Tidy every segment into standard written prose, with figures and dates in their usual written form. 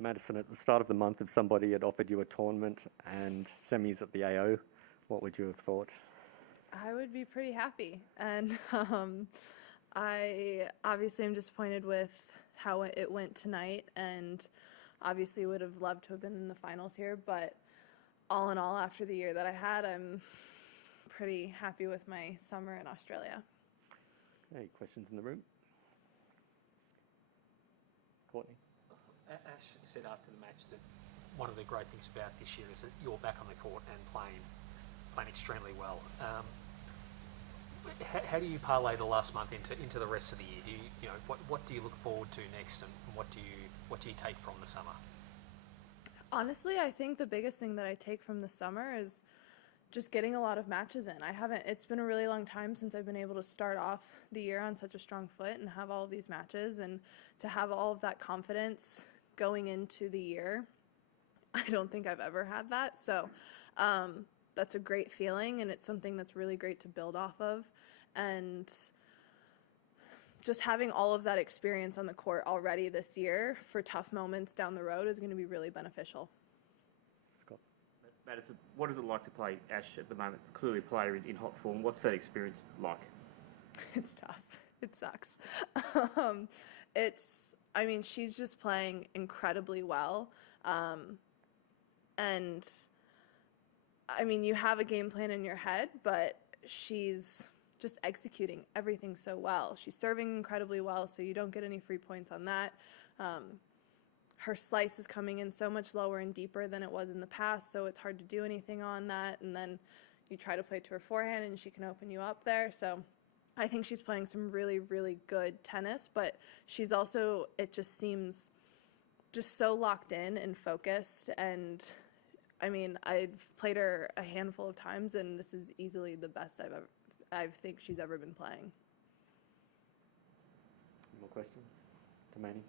Madison, at the start of the month, if somebody had offered you a tournament and semis at the AO, what would you have thought? I would be pretty happy. And I obviously am disappointed with how it went tonight, and obviously would have loved to have been in the finals here. But all in all, after the year that I had, I'm pretty happy with my summer in Australia. Any questions in the room? Courtney? Ash said after the match that one of the great things about this year is that you're back on the court and playing extremely well. How do you parlay the last month into the rest of the year? What do you look forward to next, and what do you take from the summer? Honestly, I think the biggest thing that I take from the summer is just getting a lot of matches in. It's been a really long time since I've been able to start off the year on such a strong foot and have all of these matches, and to have all of that confidence going into the year. I don't think I've ever had that. So that's a great feeling, and it's something that's really great to build off of. And just having all of that experience on the court already this year for tough moments down the road is going to be really beneficial. Scott? Madison, what is it like to play Ash at the moment? Clearly a player in hot form. What's that experience like? It's tough. It sucks. She's just playing incredibly well. And you have a game plan in your head, but she's just executing everything so well. She's serving incredibly well, so you don't get any free points on that. Her slice is coming in so much lower and deeper than it was in the past, so it's hard to do anything on that. And then you try to play to her forehand, and she can open you up there. So I think she's playing some really, really good tennis, but she's also, it just seems just so locked in and focused. And I've played her a handful of times, and this is easily the best I think she's ever been playing. Any more questions? To Manny?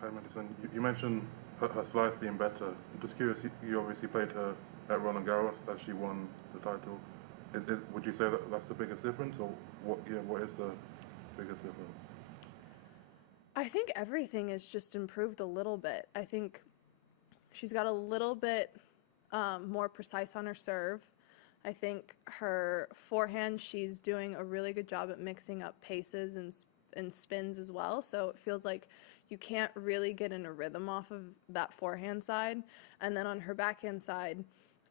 Hi, Madison. You mentioned her slice being better. I'm just curious, you obviously played her at Roland Garros as she won the title. Would you say that that's the biggest difference, or what is the biggest difference? I think everything has just improved a little bit. I think she's got a little bit more precise on her serve. I think her forehand, she's doing a really good job at mixing up paces and spins as well. So it feels like you can't really get in a rhythm off of that forehand side. And then on her backhand side,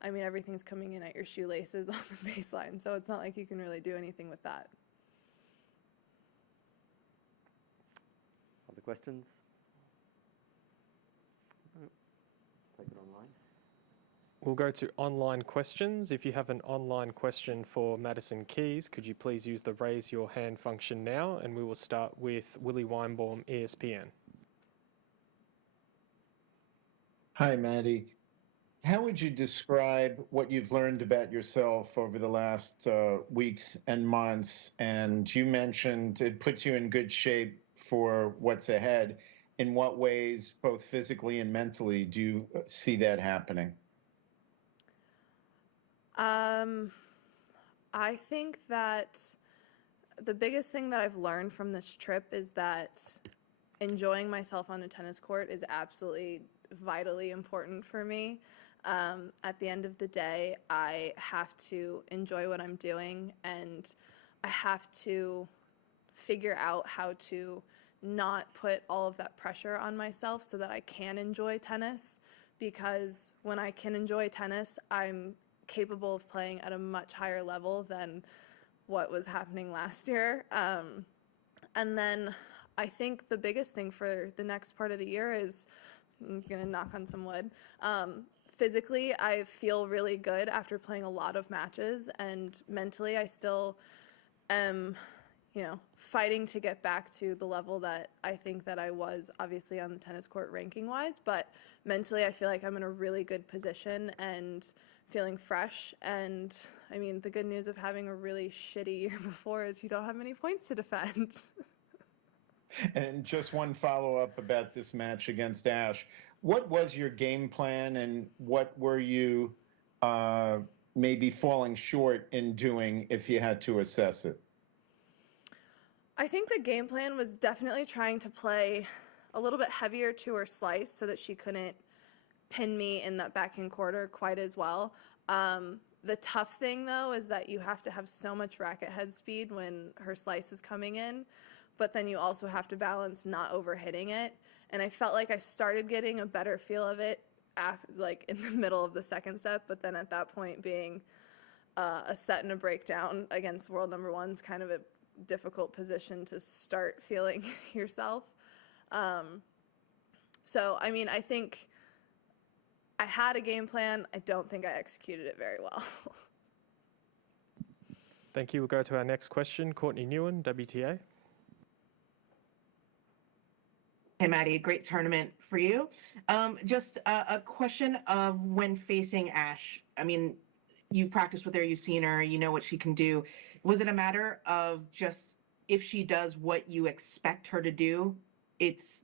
everything's coming in at your shoelaces on the baseline. So it's not like you can really do anything with that. Other questions? Take it online. We'll go to online questions. If you have an online question for Madison Keys, could you please use the raise your hand function now? And we will start with Willie Weinbaum, ESPN. Hi, Maddie. How would you describe what you've learned about yourself over the last weeks and months? And you mentioned it puts you in good shape for what's ahead. In what ways, both physically and mentally, do you see that happening? I think that the biggest thing that I've learned from this trip is that enjoying myself on a tennis court is absolutely vitally important for me. At the end of the day, I have to enjoy what I'm doing, and I have to figure out how to not put all of that pressure on myself so that I can enjoy tennis, because when I can enjoy tennis, I'm capable of playing at a much higher level than what was happening last year. And then I think the biggest thing for the next part of the year is, I'm going to knock on some wood, physically I feel really good after playing a lot of matches, and mentally I still am fighting to get back to the level that I think that I was obviously on the tennis court ranking wise, but mentally I feel like I'm in a really good position and feeling fresh. And the good news of having a really shitty year before is you don't have many points to defend. And just one follow-up about this match against Ash. What was your game plan, and what were you maybe falling short in doing if you had to assess it? I think the game plan was definitely trying to play a little bit heavier to her slice so that she couldn't pin me in that backhand quarter quite as well. The tough thing, though, is that you have to have so much racket head speed when her slice is coming in, but then you also have to balance not overhitting it. And I felt like I started getting a better feel of it like in the middle of the second set, but then at that point being a set and a breakdown against world number one's kind of a difficult position to start feeling yourself. So, I mean, I think I had a game plan. I don't think I executed it very well. Thank you. We'll go to our next question. Courtney Newen, WTA. Hey, Maddie, great tournament for you. Just a question of when facing Ash. I mean, you've practiced with her, you've seen her, you know what she can do. Was it a matter of just if she does what you expect her to do, it's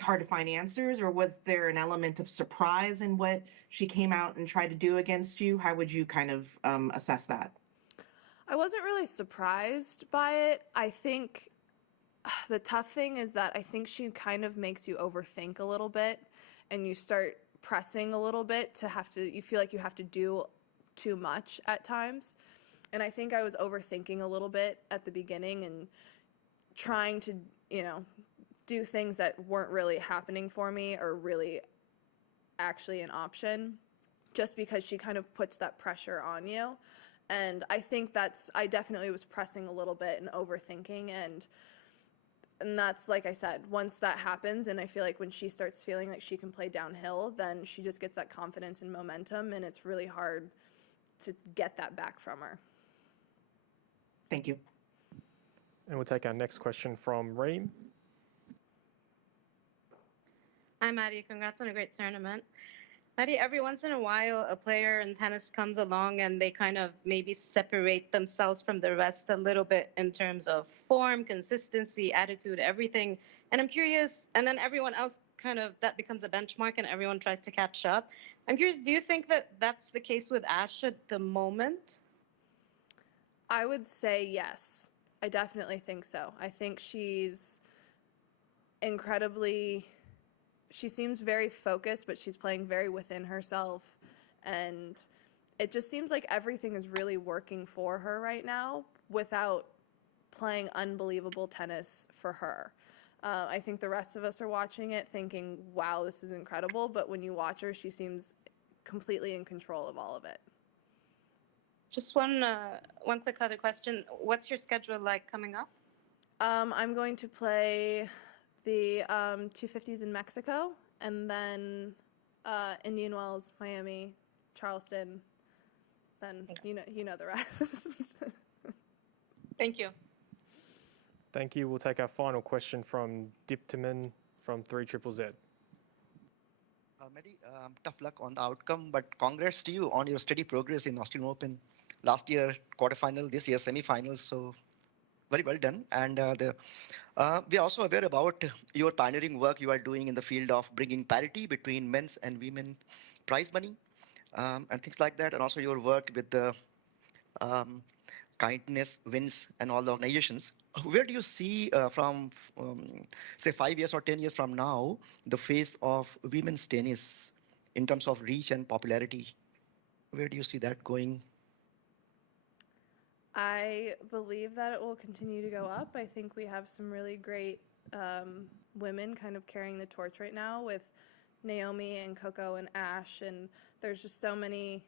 hard to find answers, or was there an element of surprise in what she came out and tried to do against you? How would you kind of assess that? I wasn't really surprised by it. I think the tough thing is that I think she kind of makes you overthink a little bit, and you start pressing a little bit you feel like you have to do too much at times. And I think I was overthinking a little bit at the beginning and trying to, do things that weren't really happening for me or really actually an option, just because she kind of puts that pressure on you. And I think I definitely was pressing a little bit and overthinking, and that's, like I said, once that happens, and I feel like when she starts feeling like she can play downhill, then she just gets that confidence and momentum, and it's really hard to get that back from her. Thank you. And we'll take our next question from Reem. Hi, Maddie. Congrats on a great tournament. Maddie, every once in a while, a player in tennis comes along and they kind of maybe separate themselves from the rest a little bit in terms of form, consistency, attitude, everything. And I'm curious, and then everyone else that becomes a benchmark and everyone tries to catch up. I'm curious, do you think that that's the case with Ash at the moment? I would say yes. I definitely think so. I think she's she seems very focused, but she's playing very within herself. And it just seems like everything is really working for her right now without playing unbelievable tennis for her. I think the rest of us are watching it thinking, wow, this is incredible. But when you watch her, she seems completely in control of all of it. Just one quick other question. What's your schedule like coming up? I'm going to play the 250s in Mexico, and then Indian Wells, Miami, Charleston, then you know the rest. Thank you. Thank you. We'll take our final question from Diptiman from 3ZZZ. Maddie, tough luck on the outcome, but congrats to you on your steady progress in Australian Open. Last year, quarterfinal, this year, semifinals, so very well done. And we are also aware about your pioneering work you are doing in the field of bringing parity between men's and women prize money and things like that, and also your work with the kindness wins and all the organizations. Where do you see from, say, 5 years or 10 years from now, the face of women's tennis in terms of reach and popularity? Where do you see that going? I believe that it will continue to go up. I think we have some really great women kind of carrying the torch right now with Naomi and Coco and Ash, and there's just so many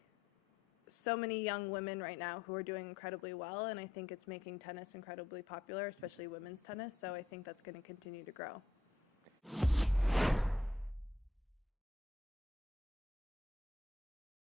young women right now who are doing incredibly well, and I think it's making tennis incredibly popular, especially women's tennis, so I think that's going to continue to grow.